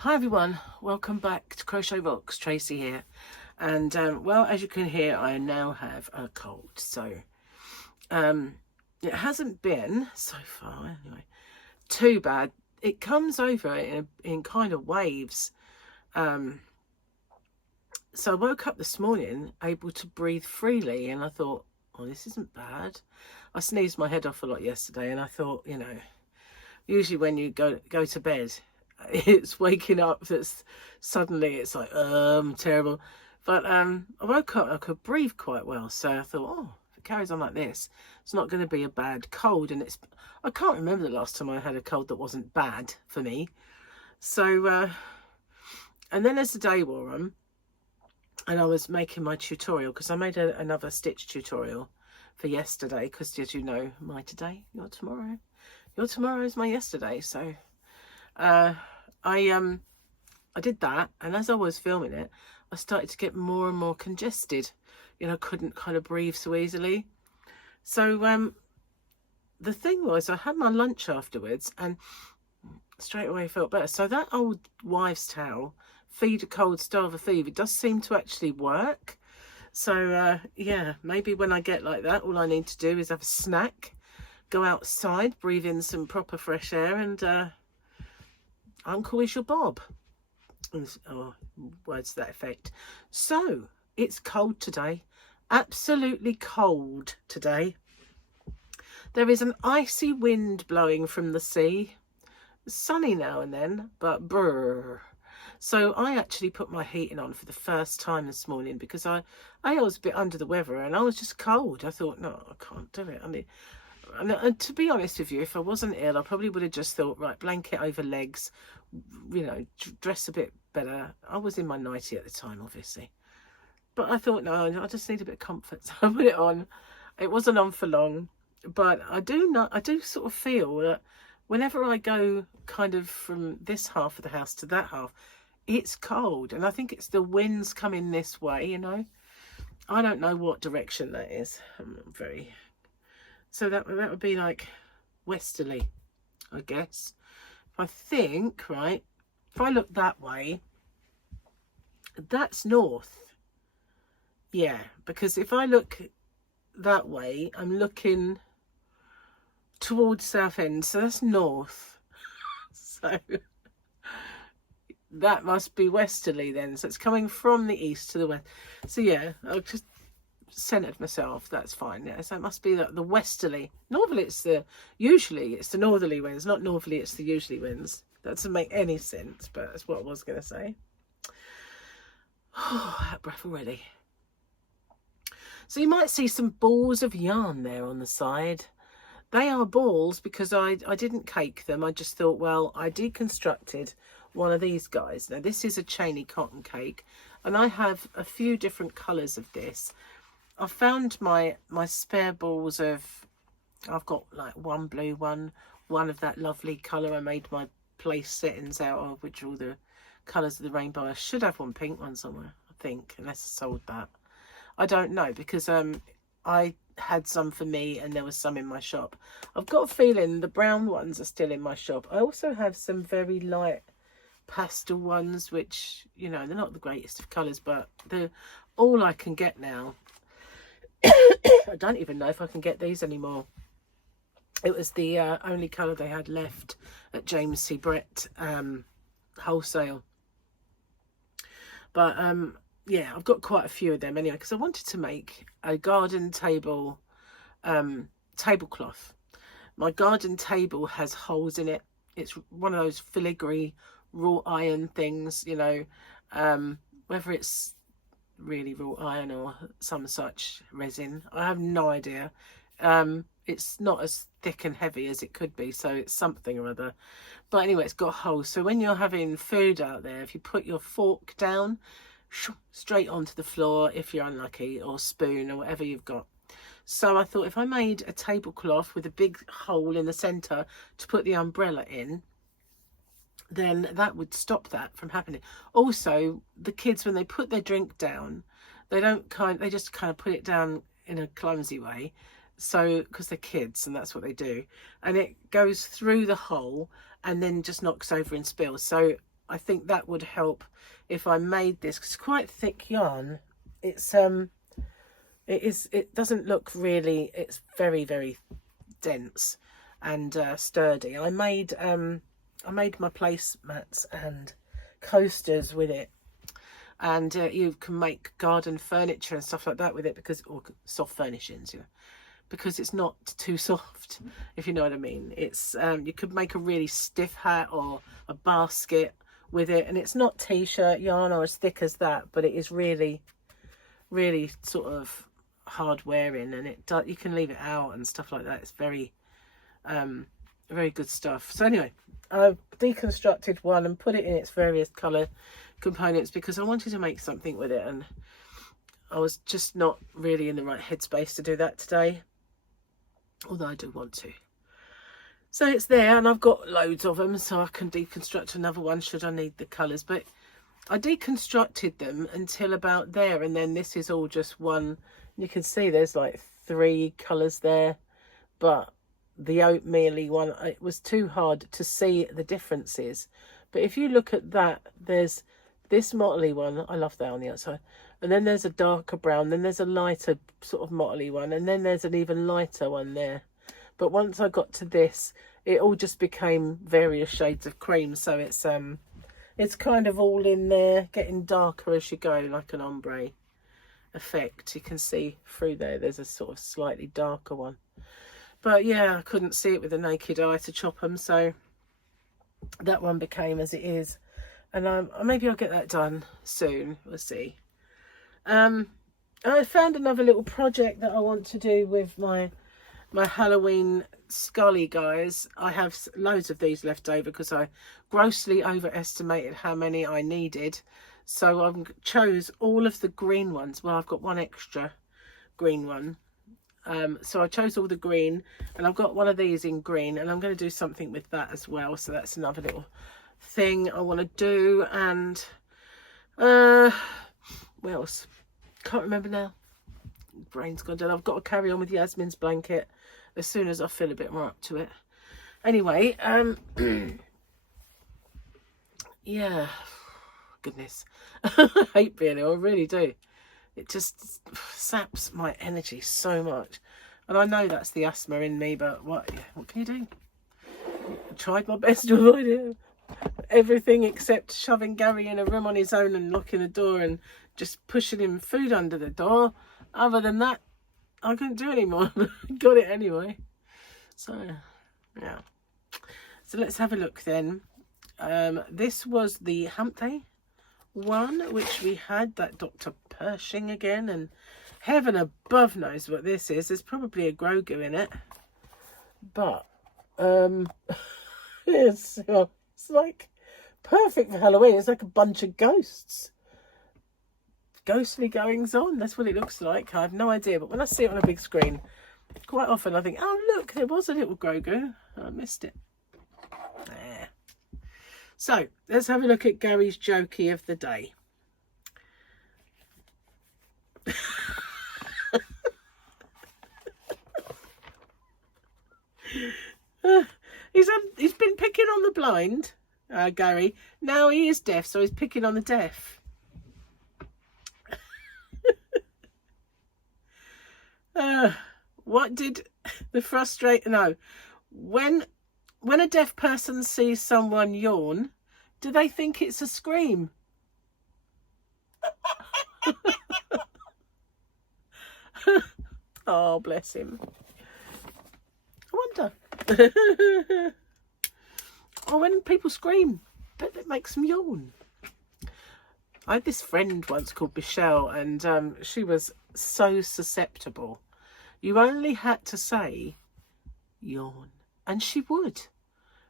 Hi everyone, welcome back to Crochet Rocks. Tracy here, and well, as you can hear, I now have a cold. So it hasn't been so far anyway too bad. It comes over in kind of waves. So I woke up this morning able to breathe freely, and I thought, oh, this isn't bad. I sneezed my head off a lot yesterday, and I thought, usually when you go to bed, it's waking up that's suddenly it's like terrible. But I woke up, I could breathe quite well, so I thought, oh, if it carries on like this, it's not going to be a bad cold. And I can't remember the last time I had a cold that wasn't bad for me. So and then as the day wore on and I was making my tutorial, because I made another stitch tutorial for yesterday, because as you know, my today, your tomorrow is my yesterday. So I did that, and as I was filming it, I started to get more and more congested. I couldn't kind of breathe so easily. So the thing was, I had my lunch afterwards, and straight away I felt better. So that old wives' tale, feed a cold, starve a fever, does seem to actually work. So yeah, maybe when I get like that, all I need to do is have a snack, go outside, breathe in some proper fresh air, and Uncle is your Bob. Oh, words to that effect. So it's cold today, absolutely cold today. There is an icy wind blowing from the sea. It's sunny now and then, but brr. So I actually put my heating on for the first time this morning, because I was a bit under the weather and I was just cold. I thought, no, I can't do it. I mean, and to be honest with you, if I wasn't ill, I probably would have just thought, right, blanket over legs, dress a bit better. I was in my nightie at the time, obviously. But I thought, no, I just need a bit of comfort. So I put it on. It wasn't on for long. But I do sort of feel that whenever I go kind of from this half of the house to that half, it's cold. And I think it's the winds coming this way, I don't know what direction that is. So that would be like westerly, I guess. I think, right, if I look that way, that's north. Yeah, because if I look that way, I'm looking towards Southend, so that's north. So that must be westerly then. So it's coming from the east to the west. So yeah, I'll just centered myself, that's fine. Yeah, so it must be the westerly. Usually it's the northerly winds, not northerly, it's the usually winds. That doesn't make any sense, but that's what I was going to say. Oh, out of breath already. So you might see some balls of yarn there on the side. They are balls because I didn't cake them. I just thought, well, I deconstructed one of these guys. Now this is a chainy cotton cake, and I have a few different colours of this. I found my spare balls of, I've got like one blue one of that lovely colour I made my place settings out of, which are all the colours of the rainbow. I should have one pink one somewhere, I think, unless I sold that. I don't know, because I had some for me and there was some in my shop. I've got a feeling the brown ones are still in my shop. I also have some very light pastel ones, which, they're not the greatest of colours, but they're all I can get now. I don't even know if I can get these anymore. It was the only colour they had left at James C. Brett wholesale. But yeah, I've got quite a few of them anyway, because I wanted to make a garden table tablecloth. My garden table has holes in it. It's one of those filigree wrought iron things, whether it's really wrought iron or some such resin, I have no idea. It's not as thick and heavy as it could be, so it's something or other. But anyway, it's got holes, so when you're having food out there, if you put your fork down straight onto the floor, if you're unlucky, or spoon or whatever you've got. So I thought, if I made a tablecloth with a big hole in the center to put the umbrella in, then that would stop that from happening. Also, the kids, when they put their drink down, they just kind of put it down in a clumsy way. So, because they're kids and that's what they do, and it goes through the hole and then just knocks over and spills. So I think that would help if I made this, 'cause it's quite thick yarn. It's it doesn't look really, it's very, very dense and sturdy. I made my placemats and coasters with it, and you can make garden furniture and stuff like that with it, because, or soft furnishings, you know, because it's not too soft, if you know what I mean. It's you could make a really stiff hat or a basket with it, and it's not t-shirt yarn or as thick as that, but it is really, really sort of hard wearing, and you can leave it out and stuff like that. It's very very good stuff. So anyway, I've deconstructed one and put it in its various colour components because I wanted to make something with it, and I was just not really in the right headspace to do that today, although I do want to. So it's there, and I've got loads of them, so I can deconstruct another one should I need the colours. But I deconstructed them until about there, and then this is all just one. You can see there's like 3 colours there, but the oatmeal-y one, it was too hard to see the differences. But if you look at that, there's this mottly one. I love that on the outside. And then there's a darker brown, then there's a lighter sort of mottly one, and then there's an even lighter one there. But once I got to this, it all just became various shades of cream. So it's kind of all in there, getting darker as you go, like an ombre effect. You can see through there, there's a sort of slightly darker one. But yeah, I couldn't see it with the naked eye to chop them, so that one became as it is. And maybe I'll get that done soon, we'll see. I found another little project that I want to do with my Halloween Scully guys. I have loads of these left over because I grossly overestimated how many I needed. So I chose all of the green ones. Well, I've got one extra green one. So I chose all the green, and I've got one of these in green, and I'm going to do something with that as well. So that's another little thing I want to do. And what else? Can't remember now. Brain's gone down. I've got to carry on with Yasmin's blanket as soon as I feel a bit more up to it. Anyway, yeah, goodness, I hate being ill, I really do. It just saps my energy so much, and I know that's the asthma in me, but what can you do? I tried my best to avoid it, everything except shoving Gary in a room on his own and locking the door and just pushing him food under the door. Other than that, I couldn't do anymore. Got it anyway. So yeah, so let's have a look then. This was the Hump Day one, which we had that Dr. Pershing again, and heaven above knows what this is. There's probably a Grogu in it, but it's like perfect for Halloween. It's like a bunch of ghosts, ghostly goings on. That's what it looks like. I have no idea, but when I see it on a big screen, quite often I think, oh look, there was a little Grogu. I missed it. There. So let's have a look at Gary's jokey of the day. He's been picking on the blind, Gary. Now he is deaf, so he's picking on the deaf. What did the frustrate? No, when a deaf person sees someone yawn, do they think it's a scream? Oh, bless him. I wonder. Oh, when people scream, I bet it makes them yawn. I had this friend once called Michelle, and she was so susceptible. You only had to say yawn, and she would.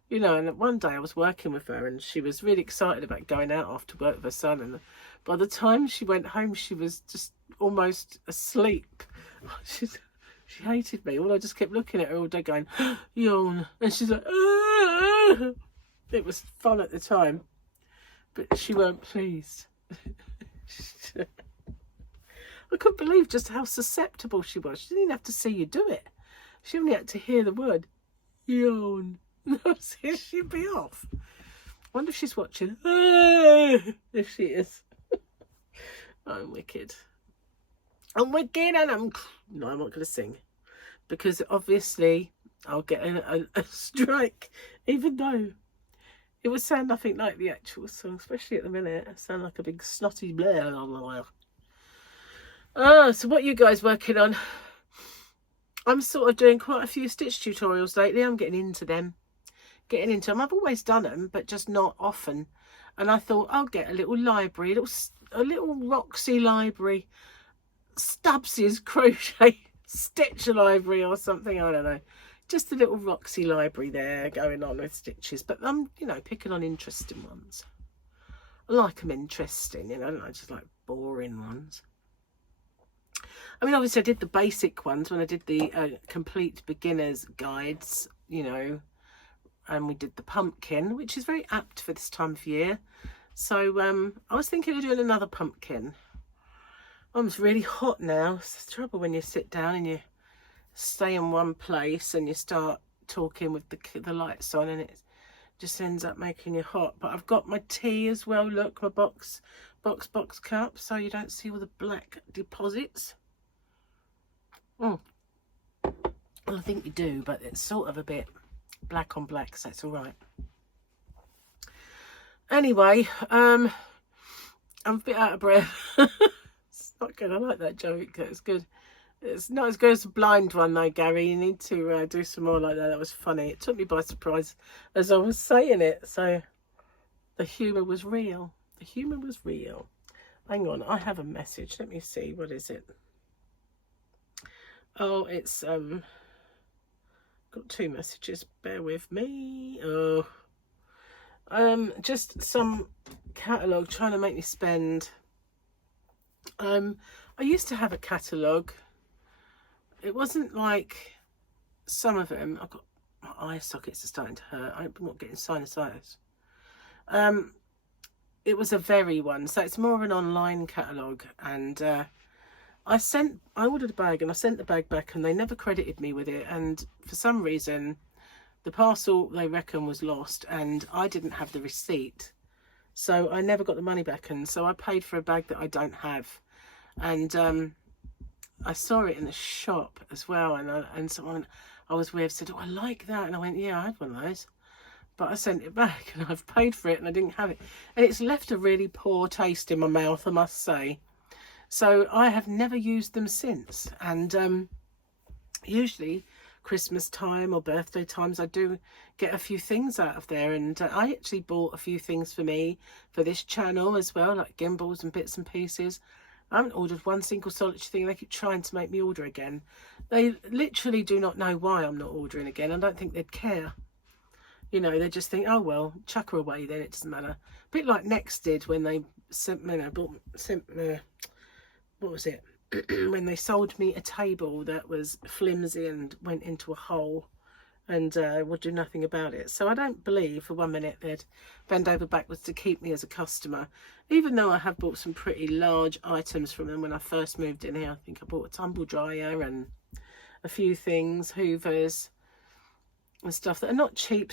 You know, and one day I was working with her, and she was really excited about going out after work with her son, and by the time she went home, she was just almost asleep. She hated me. Well, I just kept looking at her all day going, yawn, and she's like, ah! It was fun at the time, but she weren't pleased. I couldn't believe just how susceptible she was. She didn't even have to see you do it. She only had to hear the word yawn. She'd be off. Wonder if she's watching. If she is. I'm wicked. I'm wicked and I'm... No, I'm not going to sing. Because obviously I'll get a strike. Even though it would sound nothing like the actual song. Especially at the minute. I sound like a big snotty blah, blah, blah. Oh, so what are you guys working on? I'm sort of doing quite a few stitch tutorials lately. I'm getting into them. I've always done them, but just not often. And I thought I'll get a little library, a little Roxy library, Stubbs's crochet stitch library or something. I don't know. Just a little Roxy library there going on with stitches. But I'm, you know, picking on interesting ones. I like them interesting, you know, I don't just like boring ones. I mean, obviously I did the basic ones when I did the complete beginners guides, you know, and we did the pumpkin, which is very apt for this time of year. So I was thinking of doing another pumpkin. It's really hot now. It's the trouble when you sit down and you stay in one place and you start talking with the lights on, and it just ends up making you hot. But I've got my tea as well. Look, my box cup, so you don't see all the black deposits. Well, I think you do, but it's sort of a bit black on black, so it's all right. Anyway, I'm a bit out of breath. It's not good. I like that joke. It's good. It's not as good as the blind one though, Gary. You need to do some more like that. That was funny. It took me by surprise as I was saying it. So the humour was real. The humour was real. Hang on, I have a message. Let me see. What is it? Oh, it's got two messages. Bear with me. Oh, just some catalogue trying to make me spend. I used to have a catalogue. It wasn't like some of them. I've got my eye sockets are starting to hurt. I'm not getting sinusitis. It was a very one, so it's more of an online catalogue, and I ordered a bag and I sent the bag back and they never credited me with it, and for some reason the parcel they reckon was lost and I didn't have the receipt, so I never got the money back, and so I paid for a bag that I don't have. And I saw it in the shop as well, and someone I was with said, "Oh, I like that," and I went, "Yeah, I had one of those." But I sent it back and I've paid for it and I didn't have it, and it's left a really poor taste in my mouth, I must say. So I have never used them since. And usually Christmas time or birthday times I do get a few things out of there, and I actually bought a few things for me for this channel as well, like gimbals and bits and pieces. I haven't ordered one single solitary thing. They keep trying to make me order again. They literally do not know why I'm not ordering again. I don't think they'd care. You know, they just think, oh well, chuck her away then, it doesn't matter. A bit like Next did when they sent me, what was it? When they sold me a table that was flimsy and went into a hole, and would do nothing about it. So I don't believe for 1 minute they'd bend over backwards to keep me as a customer, even though I have bought some pretty large items from them when I first moved in here. I think I bought a tumble dryer and a few things, hoovers and stuff that are not cheap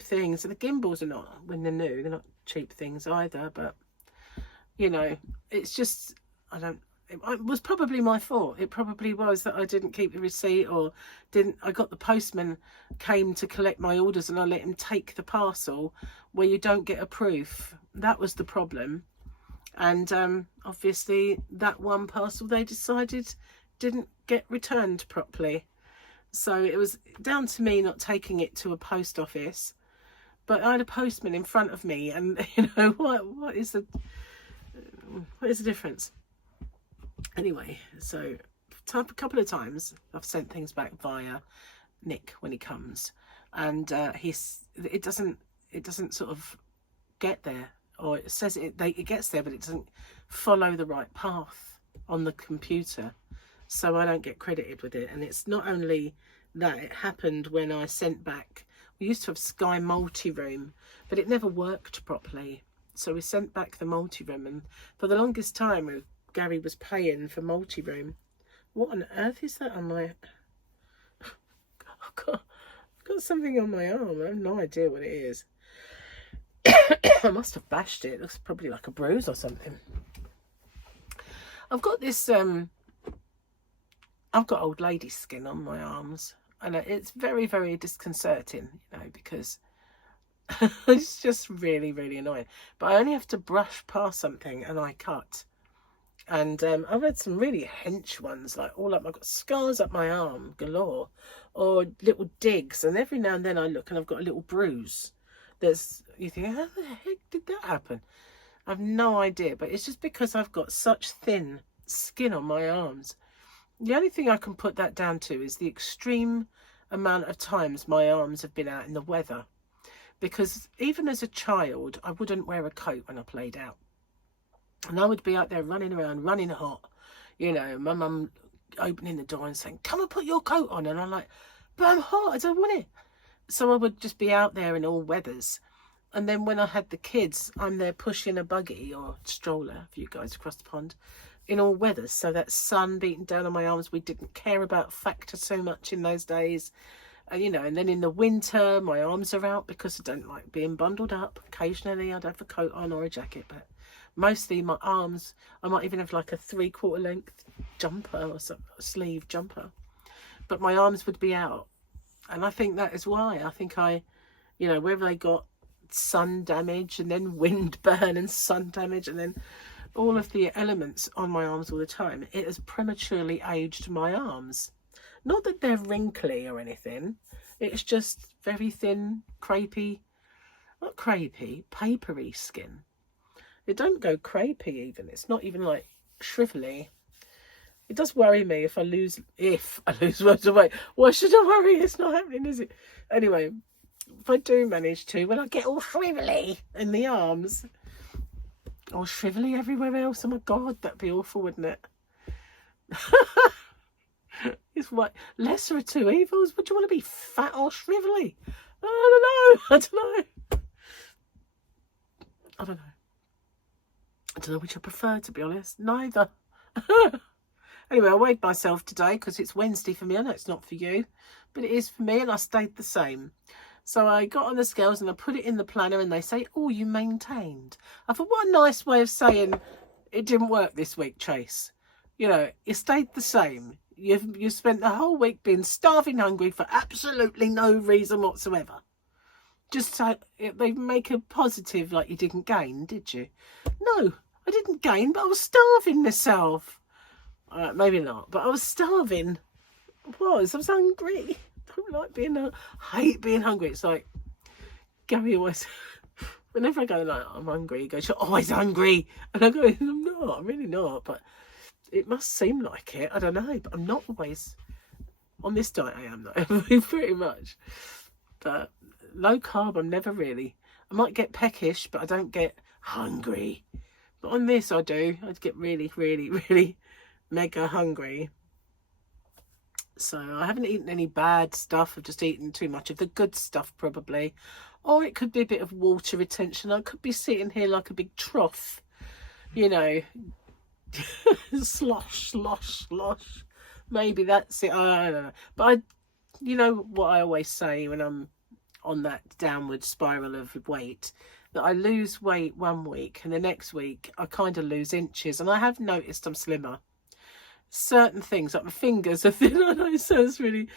things. And the gimbals are not, when they're new, they're not cheap things either. But you know, it's just, it was probably my fault. It probably was that I didn't keep the receipt, or I got the postman came to collect my orders and I let him take the parcel where you don't get a proof. That was the problem. And obviously that one parcel they decided didn't get returned properly. So it was down to me not taking it to a post office. But I had a postman in front of me, and you know, what is the difference? Anyway, so a couple of times I've sent things back via Nick when he comes, and it doesn't sort of get there, or it says it gets there, but it doesn't follow the right path on the computer, so I don't get credited with it. And it's not only that, it happened when I sent back, we used to have Sky Multi-Room, but it never worked properly, so we sent back the multi-room, and for the longest time Gary was paying for multi-room. What on earth is that on my... I've got something on my arm. I have no idea what it is. I must have bashed it. It looks probably like a bruise or something. I've got this, I've got old lady skin on my arms, and it's very, very disconcerting, you know, because it's just really, really annoying. But I only have to brush past something and I cut. And I've had some really hench ones, like all up. I've got scars up my arm galore, or little digs. And every now and then I look and I've got a little bruise. You think, how the heck did that happen? I've no idea. But it's just because I've got such thin skin on my arms. The only thing I can put that down to is the extreme amount of times my arms have been out in the weather. Because even as a child, I wouldn't wear a coat when I played out. And I would be out there running around, running hot. You know, my mum opening the door and saying, come and put your coat on. And I'm like, but I'm hot, I don't want it. So I would just be out there in all weathers. And then when I had the kids, I'm there pushing a buggy or stroller, for you guys across the pond, in all weathers. So that sun beating down on my arms, we didn't care about factor so much in those days. And, you know, and then in the winter, my arms are out because I don't like being bundled up. Occasionally I'd have a coat on or a jacket, but mostly my arms, I might even have like a 3/4 length jumper or some sleeve jumper, but my arms would be out. And I think that is why. I think you know, whether they got sun damage and then wind burn and sun damage and then all of the elements on my arms all the time, it has prematurely aged my arms. Not that they're wrinkly or anything. It's just very thin, crepey, not crepey, papery skin. It don't go crepey even. It's not even like shrivelly. It does worry me if I lose loads of weight. Why should I worry? It's not happening, is it? Anyway, if I do manage to, when I get all shrivelly in the arms, or shrivelly everywhere else, oh my God, that'd be awful, wouldn't it? It's what, lesser of two evils. Would you want to be fat or shrivelly? I don't know. I don't know which I prefer, to be honest. Neither. Anyway, I weighed myself today because it's Wednesday for me. I know it's not for you, but it is for me, and I stayed the same. So I got on the scales and I put it in the planner, and they say, oh, you maintained. I thought, what a nice way of saying it didn't work this week, Trace. You know, you stayed the same. You spent the whole week being starving hungry for absolutely no reason whatsoever. Just so they make a positive like you didn't gain, did you? No, I didn't gain, but I was starving myself. Maybe not, but I was starving. I was hungry. I don't like being, I hate being hungry. It's like, Gary always, whenever I go like, I'm hungry, he goes, you're always hungry. And I go, I'm not, I'm really not, but it must seem like it. I don't know, but I'm not always. On this diet I am though, pretty much. But low carb, I'm never really. I might get peckish, but I don't get hungry. But on this I do. I'd get really, really, really mega hungry. So I haven't eaten any bad stuff. I've just eaten too much of the good stuff probably. Or it could be a bit of water retention. I could be sitting here like a big trough, you know. slosh. Maybe that's it. I don't know. But you know what I always say when I'm on that downward spiral of weight, that I lose weight one week and the next week I kind of lose inches. And I have noticed I'm slimmer. Certain things, like my fingers are thin. I know it sounds really,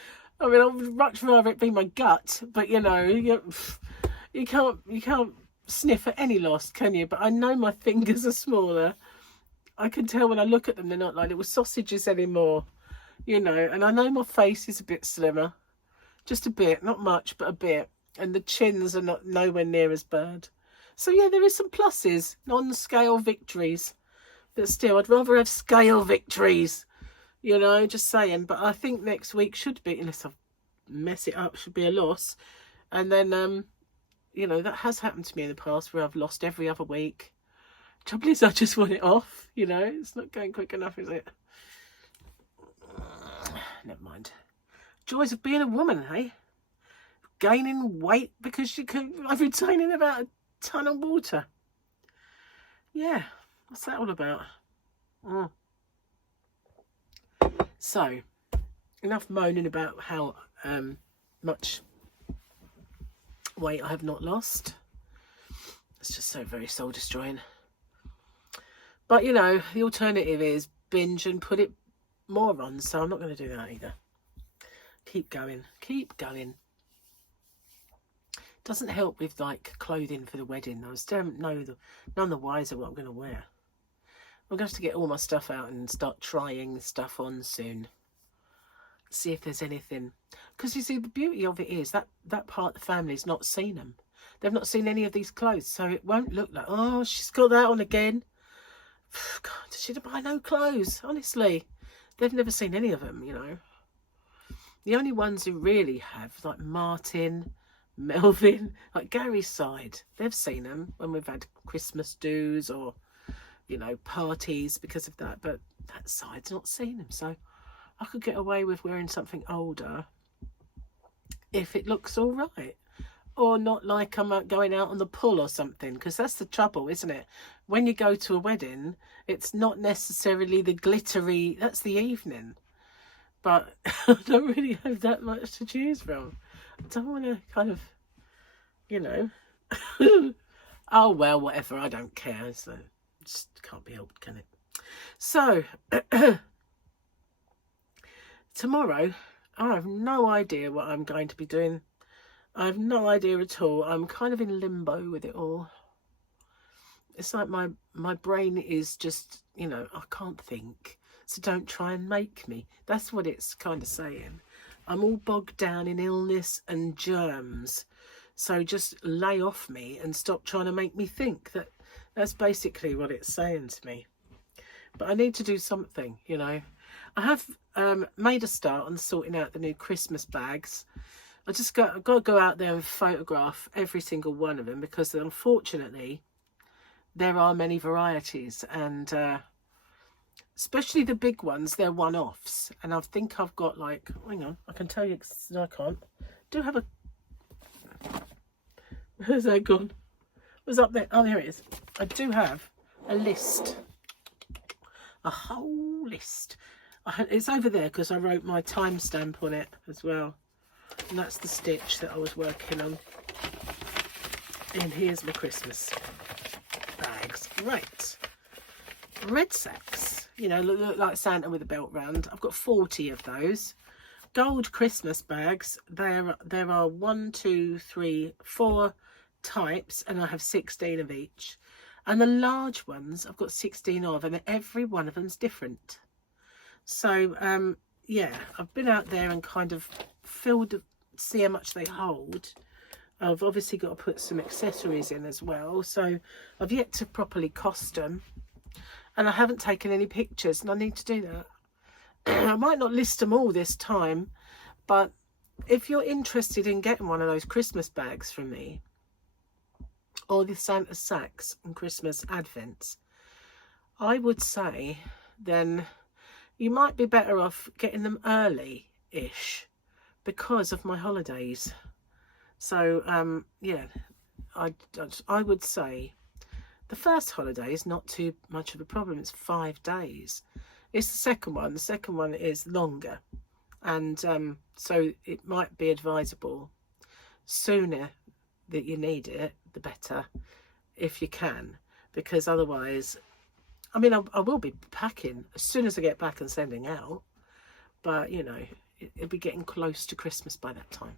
I mean, I would much rather it be my gut, but you know, you can't sniff at any loss, can you? But I know my fingers are smaller. I can tell when I look at them, they're not like little sausages anymore, you know. And I know my face is a bit slimmer, just a bit, not much, but a bit. And the chins are not nowhere near as bad. So yeah, there is some pluses, non-scale victories. But still, I'd rather have scale victories, you know, just saying. But I think next week should be, unless I mess it up, should be a loss. And then, you know, that has happened to me in the past where I've lost every other week. Trouble is, I just want it off, you know. It's not going quick enough, is it? Never mind. Joys of being a woman, hey? Gaining weight because I'm retaining about a ton of water. Yeah, what's that all about? So, enough moaning about how much weight I have not lost. It's just so very soul destroying. But, you know, the alternative is binge and put it more on. So I'm not going to do that either. Keep going. Keep going. Doesn't help with, like, clothing for the wedding. I still don't know none the wiser what I'm going to wear. I'm going to have to get all my stuff out and start trying stuff on soon. See if there's anything. Because, you see, the beauty of it is that part of the family's not seen them. They've not seen any of these clothes. So it won't look like, oh, she's got that on again. God, she didn't buy no clothes, honestly. They've never seen any of them, you know. The only ones who really have, like Martin, Melvin, like Gary's side, they've seen them when we've had Christmas do's or, you know, parties because of that. But that side's not seen them. So I could get away with wearing something older if it looks all right. Or not like I'm going out on the pull or something, because that's the trouble, isn't it? When you go to a wedding, it's not necessarily the glittery, that's the evening. But I don't really have that much to choose from. I don't want to kind of, you know, oh, well, whatever, I don't care. So it just can't be helped, can it? So, tomorrow, I have no idea what I'm going to be doing. I have no idea at all. I'm kind of in limbo with it all. It's like my brain is just, you know, I can't think. So don't try and make me. That's what it's kind of saying. I'm all bogged down in illness and germs. So just lay off me and stop trying to make me think. That's basically what it's saying to me. But I need to do something, you know. I have made a start on sorting out the new Christmas bags. I've got to go out there and photograph every single one of them, because unfortunately there are many varieties, and especially the big ones, they're one-offs. And I think I've got, like, hang on, I can tell you, no, I can't. Do have a, where's that gone? What's up there? Oh, here it is. I do have a list, a whole list. It's over there because I wrote my timestamp on it as well. And that's the stitch that I was working on. And here's my Christmas bags. Right. Red sacks. You know, look like Santa with a belt round. I've got 40 of those. Gold Christmas bags. There are 1, 2, 3, 4 types, and I have 16 of each. And the large ones I've got 16 of, and every one of them's different. So yeah, I've been out there and kind of see how much they hold. I've obviously got to put some accessories in as well, so I've yet to properly cost them, and I haven't taken any pictures, and I need to do that. I might not list them all this time, but if you're interested in getting one of those Christmas bags from me, or the Santa sacks and Christmas advents, I would say then you might be better off getting them early-ish because of my holidays. So, yeah, I would say the first holiday is not too much of a problem. It's 5 days. It's the second one. The second one is longer. And so it might be advisable sooner that you need it, the better, if you can. Because otherwise, I mean, I will be packing as soon as I get back and sending out. But, you know, it'll be getting close to Christmas by that time.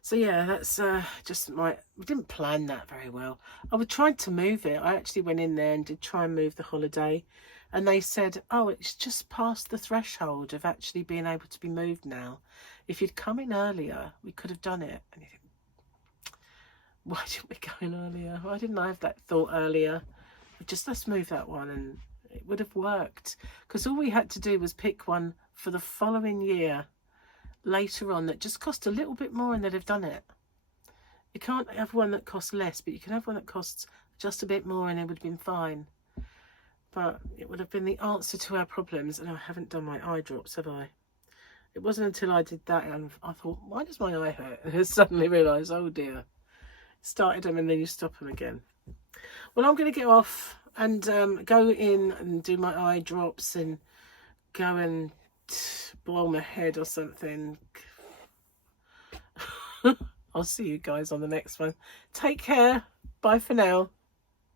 So, yeah, that's just we didn't plan that very well. I was trying to move it. I actually went in there and did try and move the holiday. And they said, oh, it's just past the threshold of actually being able to be moved now. If you'd come in earlier, we could have done it. And you think, why didn't we go in earlier? Why didn't I have that thought earlier? Just let's move that one, and it would have worked, because all we had to do was pick one for the following year later on that just cost a little bit more, and they'd have done it. You can't have one that costs less, but you can have one that costs just a bit more, and it would have been fine. But it would have been the answer to our problems. And I haven't done my eye drops, have I? It wasn't until I did that and I thought, why does my eye hurt? And I suddenly realised, oh dear, started them and then you stop them again. Well, I'm going to get off and go in and do my eye drops and go and boil my head or something. I'll see you guys on the next one. Take care. Bye for now.